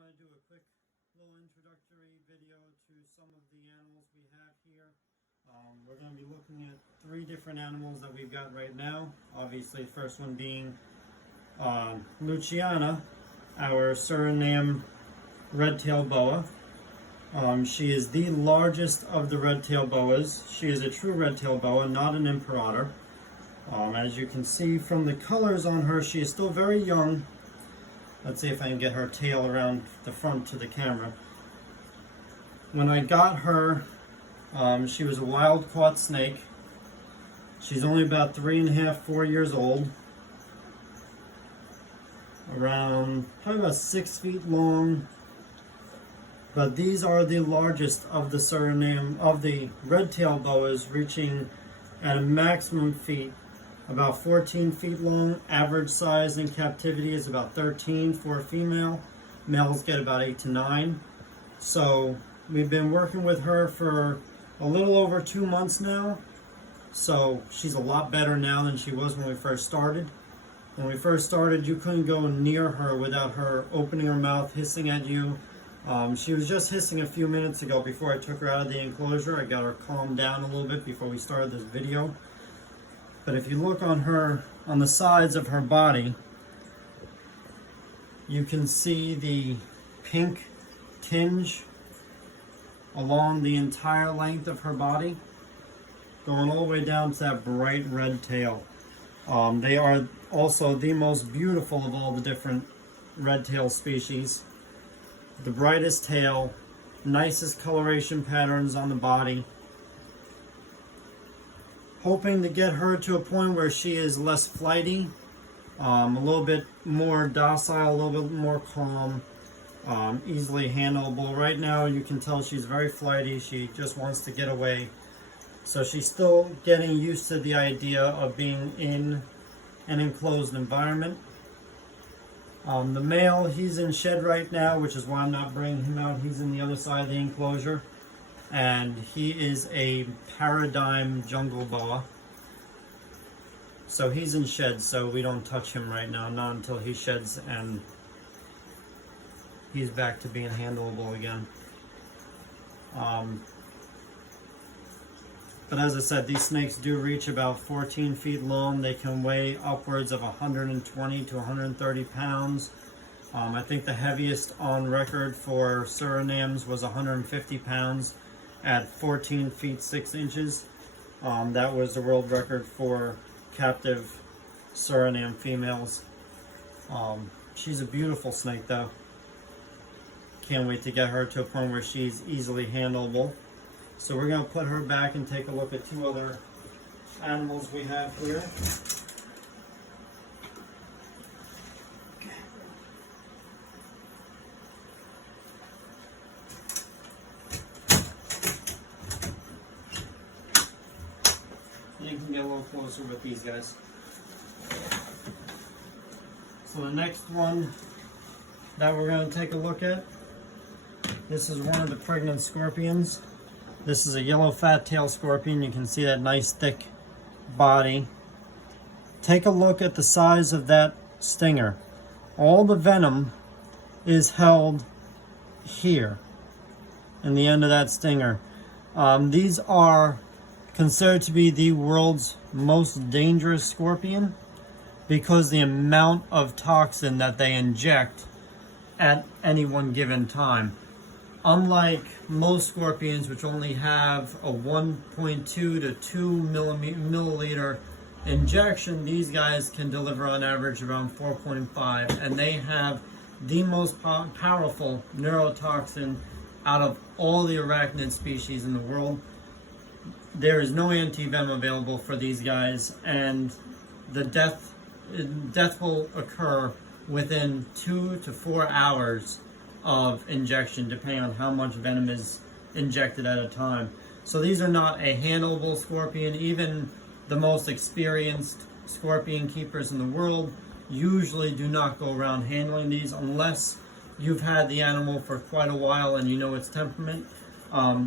want to do a quick little introductory video to some of the animals we have here. We're going to be looking at 3 different animals that we've got right now. Obviously, the first one being Luciana, our Suriname Red Tail Boa. She is the largest of the red tail boas. She is a true red tail boa, not an imperator. As you can see from the colors on her, she is still very young. Let's see if I can get her tail around the front to the camera. When I got her, she was a wild caught snake. She's only about 3.5, 4 years old. Around probably about 6 feet long. But these are the largest of the Suriname, of the red tail boas, reaching at a maximum feet about 14 feet long. Average size in captivity is about 13 for a female. Males get about 8 to 9. So we've been working with her for a little over 2 months now. So she's a lot better now than she was when we first started. When we first started, you couldn't go near her without her opening her mouth, hissing at you. She was just hissing a few minutes ago before I took her out of the enclosure. I got her calmed down a little bit before we started this video. But if you look on her, on the sides of her body, you can see the pink tinge along the entire length of her body, going all the way down to that bright red tail. They are also the most beautiful of all the different red tail species. The brightest tail, nicest coloration patterns on the body. Hoping to get her to a point where she is less flighty, a little bit more docile, a little bit more calm, easily handleable. Right now you can tell she's very flighty. She just wants to get away. So she's still getting used to the idea of being in an enclosed environment. The male, he's in shed right now, which is why I'm not bringing him out. He's in the other side of the enclosure. And he is a paradigm jungle boa. So he's in shed, so we don't touch him right now, not until he sheds and he's back to being handleable again. But as I said, these snakes do reach about 14 feet long. They can weigh upwards of 120 to 130 pounds. I think the heaviest on record for Surinames was 150 pounds at 14 feet 6 inches. That was the world record for captive Suriname females. She's a beautiful snake though. Can't wait to get her to a point where she's easily handleable. So we're going to put her back and take a look at 2 other animals we have here. You can get a little closer with these guys. So the next one that we're going to take a look at, this is one of the pregnant scorpions. This is a yellow fat tail scorpion. You can see that nice thick body. Take a look at the size of that stinger. All the venom is held here in the end of that stinger. These are considered to be the world's most dangerous scorpion because the amount of toxin that they inject at any one given time. Unlike most scorpions, which only have a 1.2 to 2 milliliter injection, these guys can deliver on average around 4.5, and they have the most powerful neurotoxin out of all the arachnid species in the world. There is no anti-venom available for these guys, and the death will occur within 2 to 4 hours of injection, depending on how much venom is injected at a time. So these are not a handleable scorpion. Even the most experienced scorpion keepers in the world usually do not go around handling these unless you've had the animal for quite a while and you know its temperament.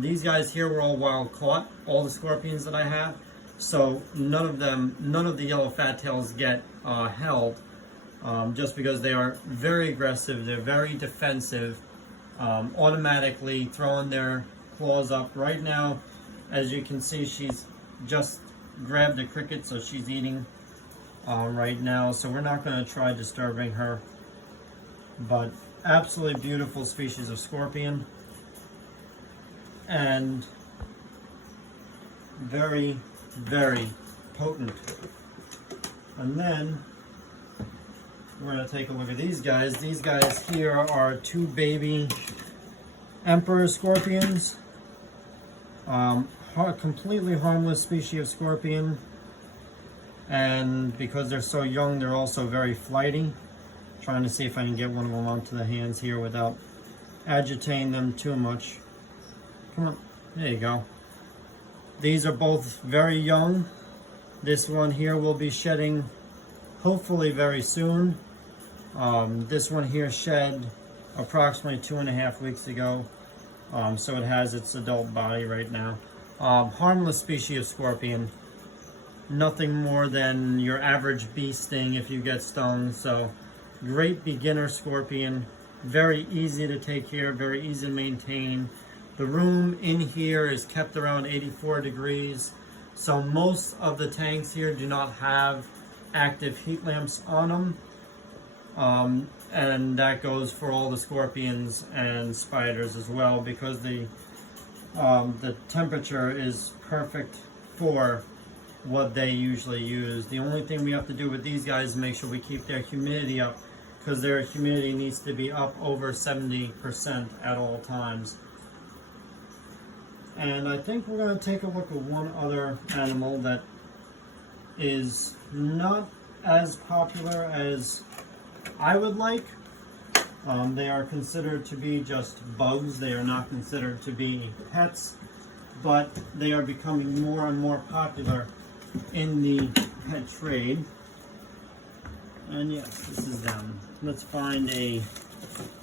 These guys here were all wild caught, all the scorpions that I have. So none of the yellow fat tails get held. just because they are very aggressive, they're very defensive, automatically throwing their claws up. Right now, as you can see, she's just grabbed a cricket, so she's eating right now, so we're not going to try disturbing her. But absolutely beautiful species of scorpion, and very, very potent. And then we're going to take a look at these guys. These guys here are two baby emperor scorpions. Completely harmless species of scorpion, and because they're so young, they're also very flighty. Trying to see if I can get one of them onto the hands here without agitating them too much. Come on, there you go. These are both very young. This one here will be shedding hopefully very soon. This one here shed approximately 2.5 weeks ago, so it has its adult body right now. Harmless species of scorpion, nothing more than your average bee sting if you get stung. So great beginner scorpion, very easy to take care of, very easy to maintain. The room in here is kept around 84 degrees, so most of the tanks here do not have active heat lamps on them, and that goes for all the scorpions and spiders as well, because the temperature is perfect for what they usually use. The only thing we have to do with these guys is make sure we keep their humidity up, because their humidity needs to be up over 70% at all times. And I think we're going to take a look at one other animal that is not as popular as I would like. They are considered to be just bugs. They are not considered to be pets, but they are becoming more and more popular in the pet trade. And yes, this is them. Let's find a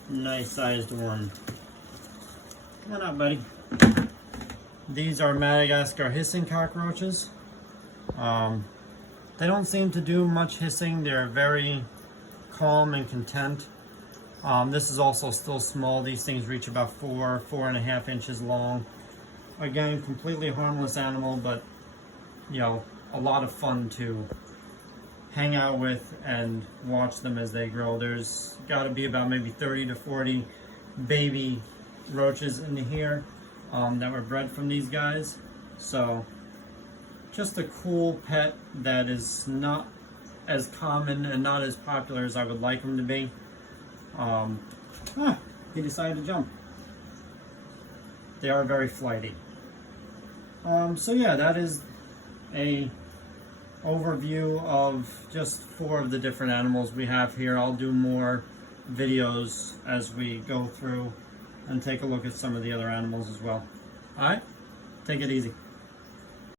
nice sized one. Come on out, buddy. These are Madagascar hissing cockroaches. They don't seem to do much hissing. They're very calm and content. This is also still small. These things reach about 4.5 inches long. Again, completely harmless animal, but you know, a lot of fun to hang out with and watch them as they grow. There's got to be about maybe 30 to 40 baby roaches in here that were bred from these guys. So just a cool pet that is not as common and not as popular as I would like them to be. He decided to jump. They are very flighty. So yeah, that is a overview of just 4 of the different animals we have here. I'll do more videos as we go through and take a look at some of the other animals as well. Alright, take it easy.